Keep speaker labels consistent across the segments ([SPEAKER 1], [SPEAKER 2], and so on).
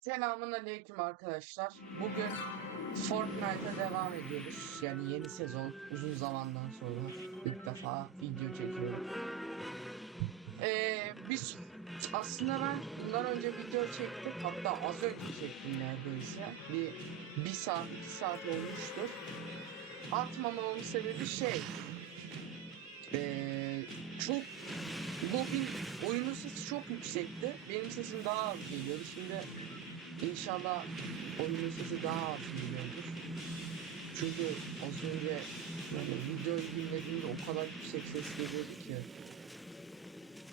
[SPEAKER 1] Selamun aleyküm arkadaşlar. Bugün Fortnite'a devam ediyoruz. Yani yeni sezon uzun zamandan sonra ilk defa video çekiyorum. Ee, biz aslında ben bundan önce video çektim. Hatta az önce çektim neredeyse. Bir, bir saat, iki saat olmuştur. Atmamamın sebebi şey. Ee, çok Bugün oyunun sesi çok yüksekti. Benim sesim daha az geliyordu. Şimdi inşallah oyunun sesi daha az geliyordur. Çünkü az önce yani videoyu dinlediğimde o kadar yüksek ses geliyordu ki.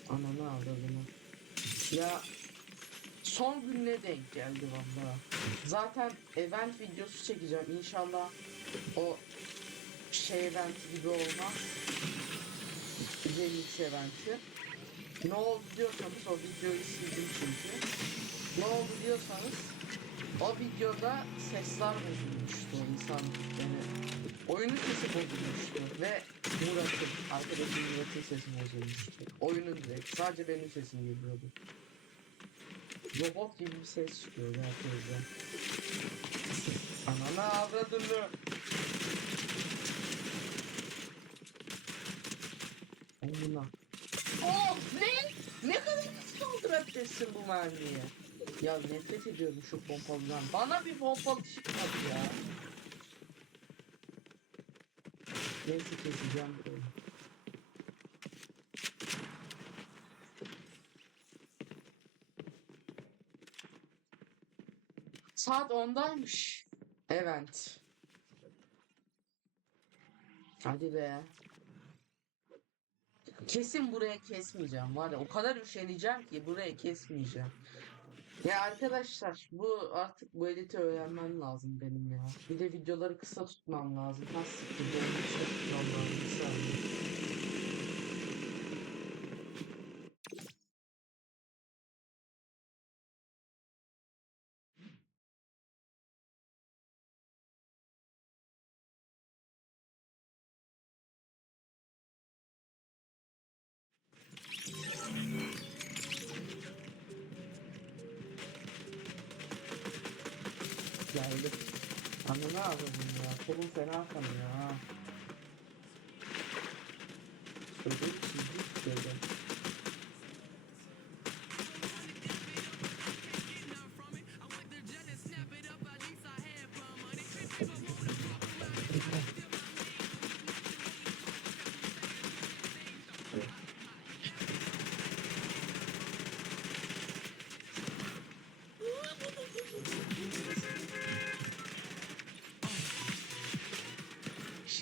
[SPEAKER 1] Ananı avradını. Ya son gününe denk geldi valla. Zaten event videosu çekeceğim. İnşallah o şey event gibi olmaz. Remix eventi. Ne oldu diyorsanız o videoyu sildim çünkü. Ne oldu diyorsanız o videoda sesler bozulmuştu insan yani oyunun sesi bozulmuştu ve Murat'ın arkadaşım Murat'ın sesi bozulmuştu. Oyunun direkt sadece benim sesim geliyordu. Robot gibi bir ses çıkıyor herkesten. Ananı avradını. Amına. Oh ne? Ne kadar hızlı kaldırabilirsin bu mermiyi? Ya nefret ediyorum şu pompalıdan. Bana bir pompalı çıkmadı ya. Neyse keseceğim böyle. Saat 10'daymış. Evet. Hadi be. Kesin buraya kesmeyeceğim var ya o kadar üşeneceğim ki buraya kesmeyeceğim. Ya arkadaşlar bu artık bu editi öğrenmem lazım benim ya. Bir de videoları kısa tutmam lazım. Nasıl siktir benim Geldi. Ananı ağladım ya. Kolum fena kanıyor ha. Şöyle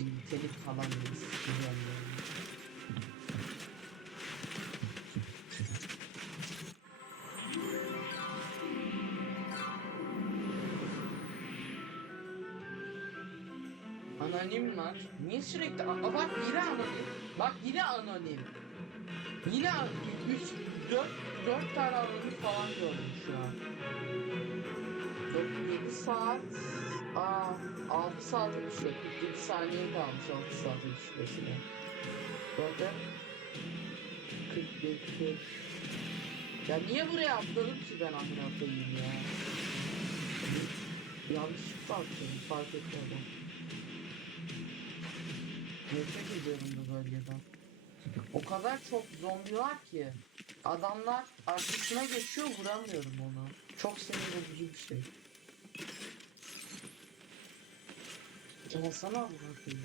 [SPEAKER 1] Şimdi telif falan sikeceğim yani. Anonim var. Niye sürekli... Aa, bak yine anonim. Bak yine anonim. Yine anonim. 3, 4, 4 tane anonim falan gördüm şu an. 4, 7 saat. Aa, 6 saat düşüyor. 47 saniye kalmış 6 saat düşmesine. Bakın. 41, 40. Ya niye buraya atladım ki ben amına koyayım ya? Yanlışlıkla atladım fark etmedim. Nefret ediyorum bu bölgeden. O kadar çok zombi var ki. Adamlar arkasına geçiyor vuramıyorum onu. Çok sinir bozucu bir şey. Gelsene bırakayım.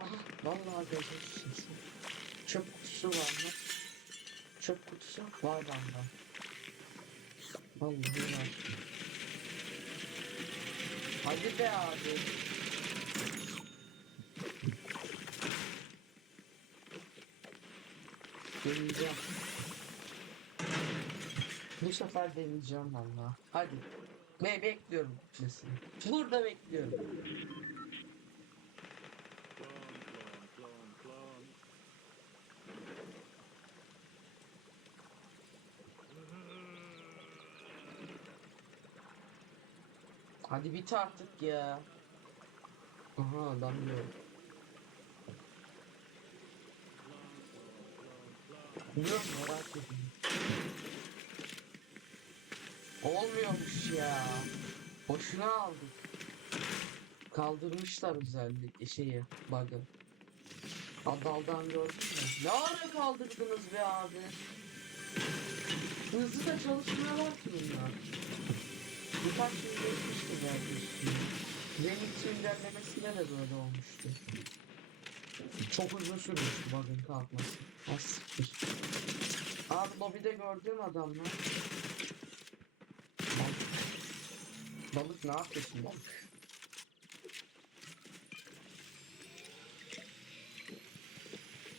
[SPEAKER 1] Aha, vallahi gözüm şişti. Çöp kutusu var mı? Çöp kutusu var bende. Vallahi var. Hadi be abi. Deneyeceğim. Bu sefer deneyeceğim valla. Hadi. Ne bekliyorum bitmesini. Burada bekliyorum. Hadi bit artık ya. Aha adam diyor. Musun merak ettim. Olmuyormuş ya. Boşuna aldık. Kaldırmışlar özellikle şeyi, bug'ı. Adaldan gördün mü? Ne ara kaldırdınız be abi? Hızlı da çalışmıyorlar ki bunlar. Birkaç gün geçmişti belki üstüne. Remix güncellemesiyle de böyle olmuştu. Çok uzun sürmüştü bug'ın kalkması. Az siktir. Abi lobide gördüğüm adamlar. Balık. Balık ne yapıyorsun balık?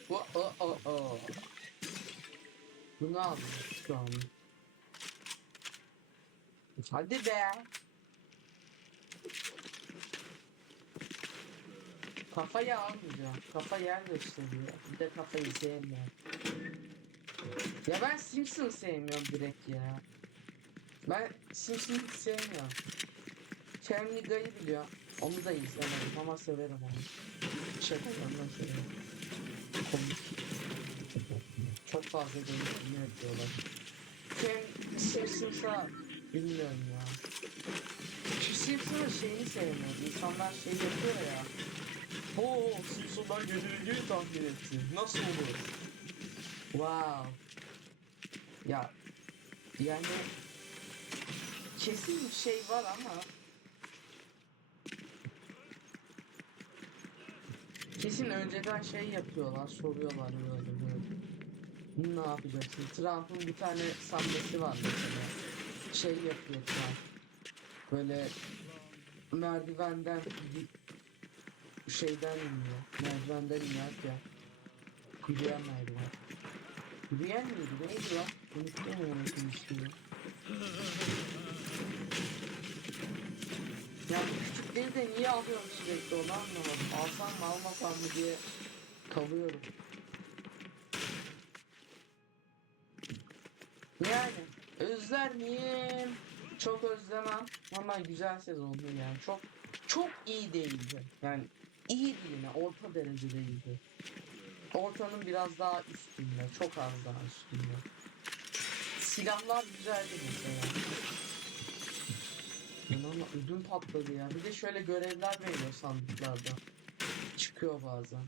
[SPEAKER 1] O o o o. Bunu aldım şu an. Hadi be. Kafayı almayacağım. Kafa yer gösteriyor. Bir de kafayı sevmiyorum. Ya ben Simpson sevmiyorum direkt ya. Ben Simpson'ı hiç sevmiyorum. Family Guy'ı biliyor. Onu da izlemedim ama severim onu. Şaka yandan severim. Komik. Çok fazla gönüllü yapıyorlar. Kim Simpsons'a bilmiyorum ya. Şu Simpson'ın şeyini sevmiyorum. İnsanlar şey yapıyor ya. Oo Simpsonlar gönüllüyü tahmin etti. Nasıl olur? Wow. Ya yani kesin bir şey var ama kesin önceden şey yapıyorlar soruyorlar böyle böyle. Ne yapacaksın? Trump'ın bir tane sahnesi var mesela. Şey yapıyor Trump. Böyle merdivenden şeyden iniyor. Merdivenden inerken. Yürüyen merdiven. Yürüyen miydi? Neydi lan? Unuttum onu ismini. Ya bu küçükleri de niye alıyorum sürekli onu anlamadım. Alsam mı almasam mı diye kalıyorum. Yani özler miyim? Çok özlemem ama güzel sezondu yani. Çok çok iyi değildi. Yani iyi yine orta derece değildi. Ortanın biraz daha üstünde, çok az daha üstünde. Silahlar güzeldi mesela. İnanma ödüm patladı ya. Bir de şöyle görevler veriyor sandıklarda. Çıkıyor bazen.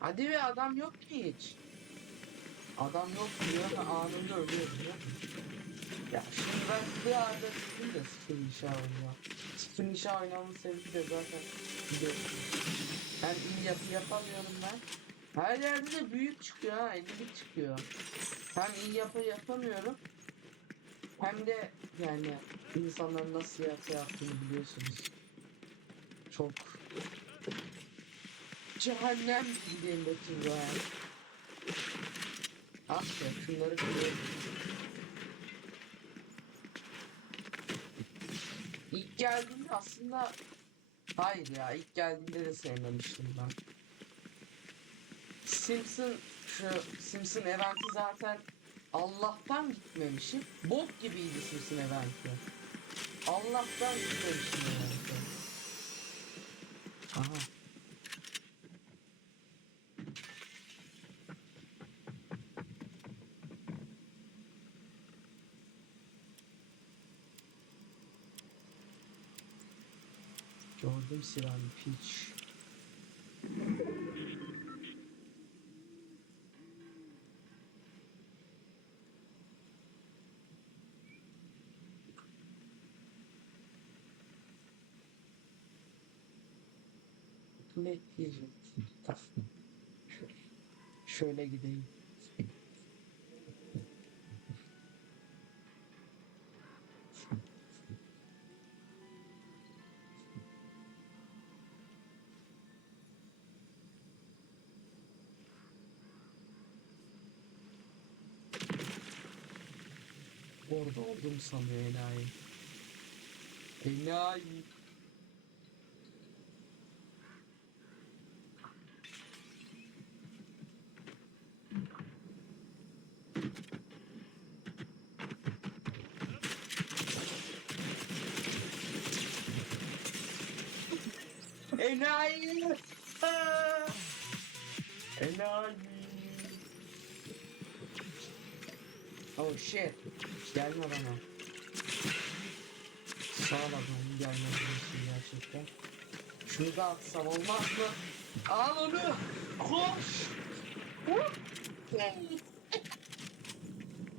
[SPEAKER 1] Hadi be adam yok ki hiç. Adam yok diyor da anında ölüyor musun? Ya şimdi ben bir arada dedim de sıfır inşa oynuyor. Sıfır inşa oynamamın sebebi de zaten. Ben iyi yapı yapamıyorum ben. Her yerde de büyük çıkıyor ha, 50'lik çıkıyor. Hem iyi yapı yapamıyorum. Hem de yani insanların nasıl yapı yaptığını biliyorsunuz. Çok cehennem gibiyim Betül ben. Ah ya şunları kırıyorum. İlk geldiğinde aslında hayır ya ilk geldiğinde de sevmemiştim ben. Simpson şu Simpson eventi zaten Allah'tan gitmemişim. Bok gibiydi Simpson eventi. Allah'tan gitmemişim eventi. Aha. Gördüm silahını piç. Tamam. Şöyle, şöyle gideyim. Orada oldum sanıyor enayi. Enayi. Oh shit. Gelme bana. Sağ ol adamın gelmesi için gerçekten. Şunu da atsam olmaz mı? Al onu. Koş.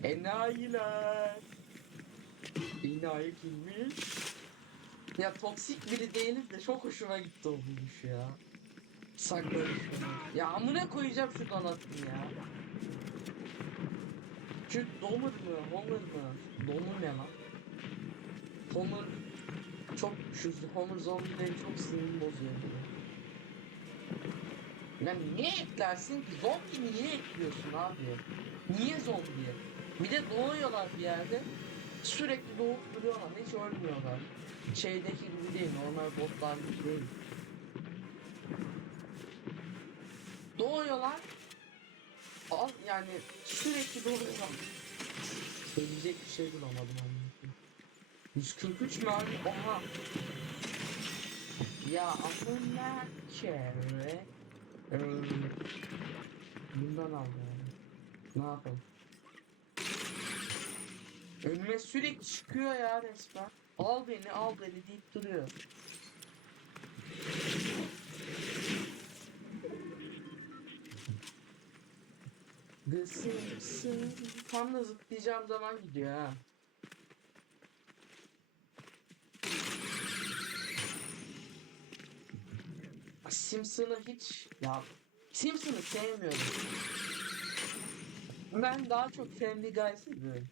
[SPEAKER 1] Enayiler. Enayi kimmiş? Ya toksik biri değiliz de çok hoşuma gitti o buluş ya. Saklarız şunu. Ya amına koyacağım şu donatını ya. Şu Domer mı? Homer mı? Domer ne lan? Homer çok şu Homer zombileri çok sinirimi bozuyor. Ya niye eklersin ki? Zombi niye ekliyorsun abi? Niye zombi? Bir de doğuyorlar bir yerde. Sürekli doğup duruyorlar. Hiç ölmüyorlar. Şeydeki gibi değil. Normal botlar gibi değil. Doğuyorlar. Al yani sürekli doğuyorlar. Söyleyecek bir şey bulamadım anladım. 143 mü abi? Oha. Ya amına kere. Ee, Bundan aldı yani. Ne yapalım? Önüme sürekli çıkıyor ya resmen. Al beni al beni deyip duruyor. Simpsons. Tam da zıplayacağım zaman gidiyor ha. Simpson'ı hiç ya Simpson'ı sevmiyorum. Ben daha çok Family Guy seviyorum.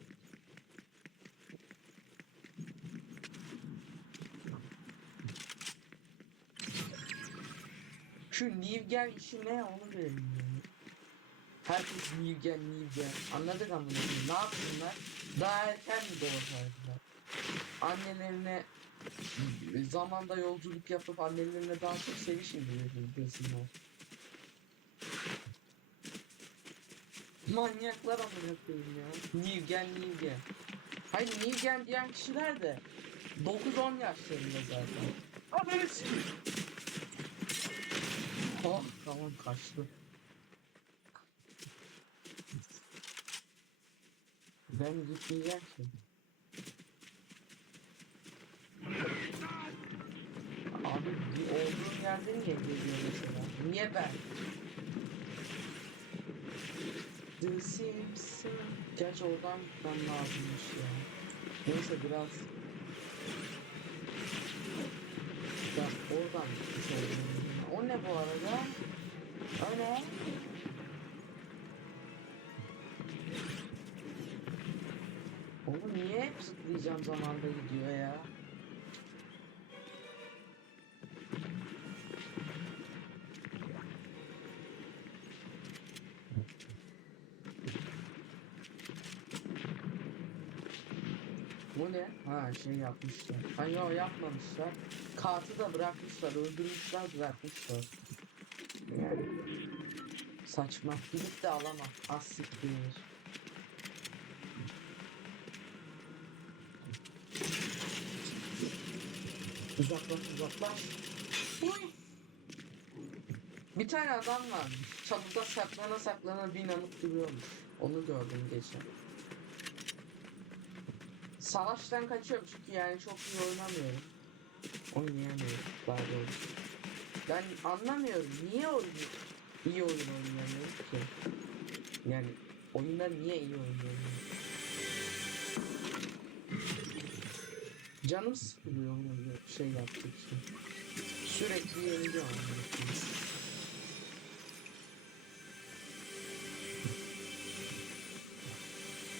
[SPEAKER 1] Şu Nivgen işi ne onu bilmiyorum. Herkes Nivgen Nivgen. Anladık ama ne yapsınlar? Daha erken mi doğursaydılar? Annelerine zamanda yolculuk yapıp annelerine daha çok sevişin diye desinler. Manyaklar amına koyayım ya. Nivgen Nivgen. Hayır Nivgen diyen kişiler de 9-10 yaşlarında zaten. Sikeyim. Oh tamam kaçtı. Ben gitmeyeceğim ki. Abi bir olduğum yerde niye geliyor mesela? Niye ben? The Simpsons. Gerçi oradan gitmem lazımmış ya. Neyse biraz... Biraz oradan gitmiş oldum. O ne bu arada? O ne? Zıplayacağım zamanda gidiyor ya? Bu ne? Ha şey yapmışlar. Ha yo yapmamışlar. Kartı da bırakmışlar. Öldürmüşler bırakmışlar. Saçma. Gidip de alamam. Az siktir. Uzaklaş uzaklaş. Uy. Bir tane adam varmış. Çatıda saklana saklana binanıp duruyormuş. Onu gördüm geçen. Savaştan kaçıyorum çünkü yani çok iyi oynamıyorum. Oynayamıyorum doğrusu. Ben anlamıyorum niye oynuyor iyi oyun oynayamıyorum ki. Yani oyunlar niye iyi oynayamıyorum. Canım sıkılıyor onu şey yaptıkça. Sürekli koyayım.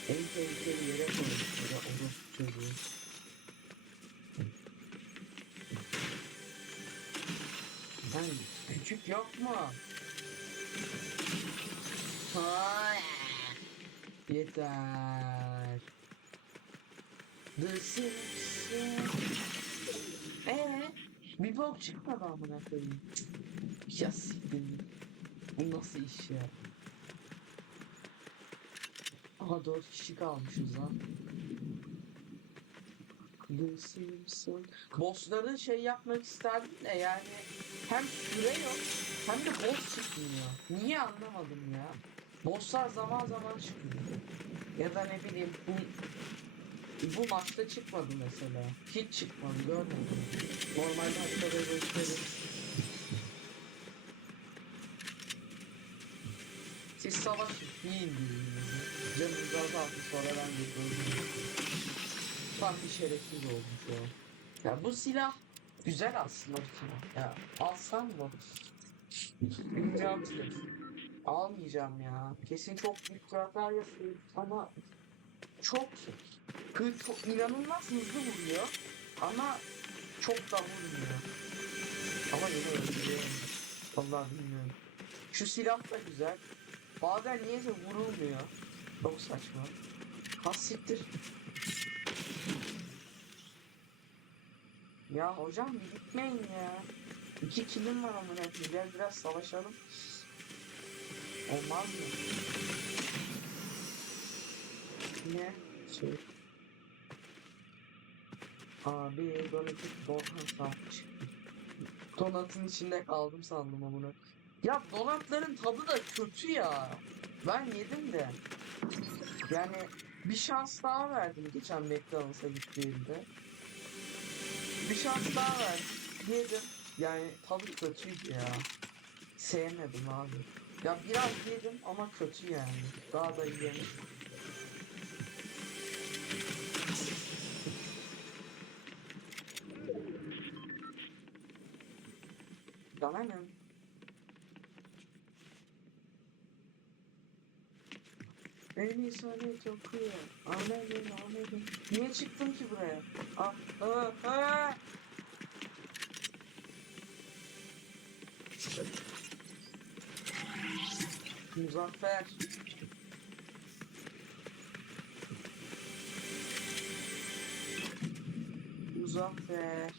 [SPEAKER 1] En tehlikeli yere koymuşlar ya orospu çocuğu. Lan küçük yok? Ha. Yeter. The Simpsons. Ee, bir bok çıkmadı amına koyayım. Ya siktir. Bu nasıl iş ya? Aha dört kişi kalmışız lan. The Simpsons. Bossları şey yapmak isterdim de yani hem süre yok hem de boss çıkmıyor. Niye anlamadım ya. Bosslar zaman zaman çıkıyor. Ya da ne bileyim bu bu maçta çıkmadı mesela. Hiç çıkmadı görmedim. Normalde haftada gösterir. Siz savaşın değil Canınızı azaltın sonra ben öldürürüm. Tam bir şerefsiz olmuş ya. Ya bu silah güzel aslında bu silah. Ya alsam mı? Bilmiyorum ki. Almayacağım ya. Kesin çok büyük zararlar yapıyor ama çok Kız çok inanılmaz hızlı vuruyor ama çok da vurmuyor. Ama yine öldürüyor. Vallahi bilmiyorum. Şu silah da güzel. Bazen niyeyse vurulmuyor. Çok saçma. Hassiktir. Ya hocam gitmeyin ya. İki kilim var amına koyayım. Gel biraz savaşalım. Olmaz mı? Ne? Şey. Abi donatıp Dorhan sağmış. Donatın içinde kaldım sandım amına. Ya donatların tadı da kötü ya. Ben yedim de. Yani bir şans daha verdim geçen McDonald's'a gittiğimde. Bir şans daha verdim. Yedim. Yani tadı kötüydü ya. Sevmedim abi. Ya biraz yedim ama kötü yani. Daha da yiyelim. En iyi sahne okuyor. Anladım, anladım. Niye çıktım ki buraya? Ah, ah, ah! Muzaffer. Muzaffer.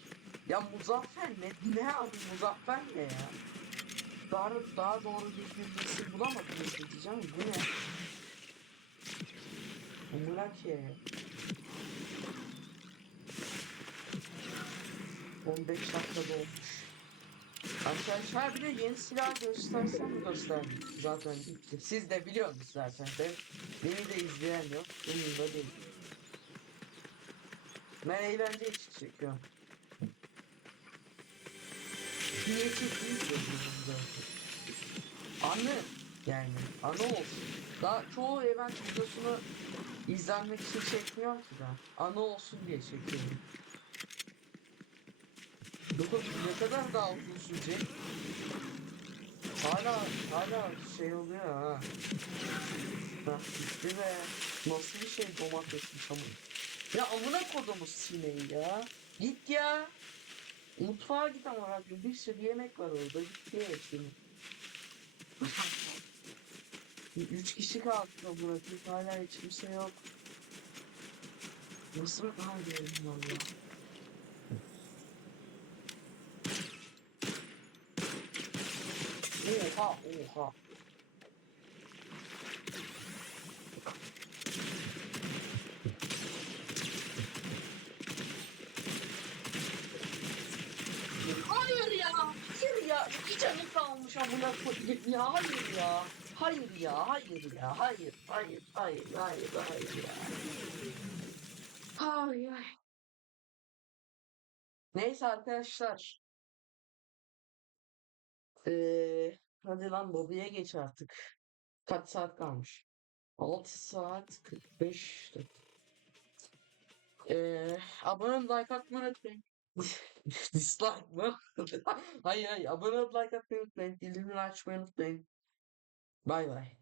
[SPEAKER 1] Ya Muzaffer ne? Ne abi Muzaffer ne ya? Daha, daha doğru düzgün bir isim bulamadım işte diyeceğim. Bu ne? Amına ki. 15 dakika olmuş. Arkadaşlar bir de yeni silah göstersem gösterdim. Zaten bitti. Siz de biliyorsunuz zaten. Ben, beni de izleyen yok. Umurumda değil. Ben eğlence için çekiyorum. Anne yani anı olsun. Daha çoğu event videosunu izlenmek için çekmiyorum ki ben. Anı olsun diye çekiyorum. Dokuz ne kadar daha uzun sürecek? Hala hala şey oluyor ha. Hah gitti be. Nasıl bir şey domatesmiş ama. Ya amına kodumuz sineği ya. Git ya. Mutfağa git ama Rabbim. Bir sürü yemek var orada. Git ye şimdi. Üç kişi kaldı bırakıp hala hiç kimse yok. Nasıl kaybediyorum valla. Oha oha. Hayır ya. Hayır ya. İki canım kalmış amına koyayım ya. Hayır ya. Hayır ya. Hayır ya. Hayır. Hayır. Hayır. Hayır. Hayır ya. Ay ay. Neyse arkadaşlar. Ee, hadi lan Bobby'ye geç artık. Kaç saat kalmış? 6 saat 45 dakika. Ee, abone olup like atmayı unutmayın. Dislike mı? hayır hayır abone olup like atmayı unutmayın. Bildirimleri açmayı unutmayın. Bay bay.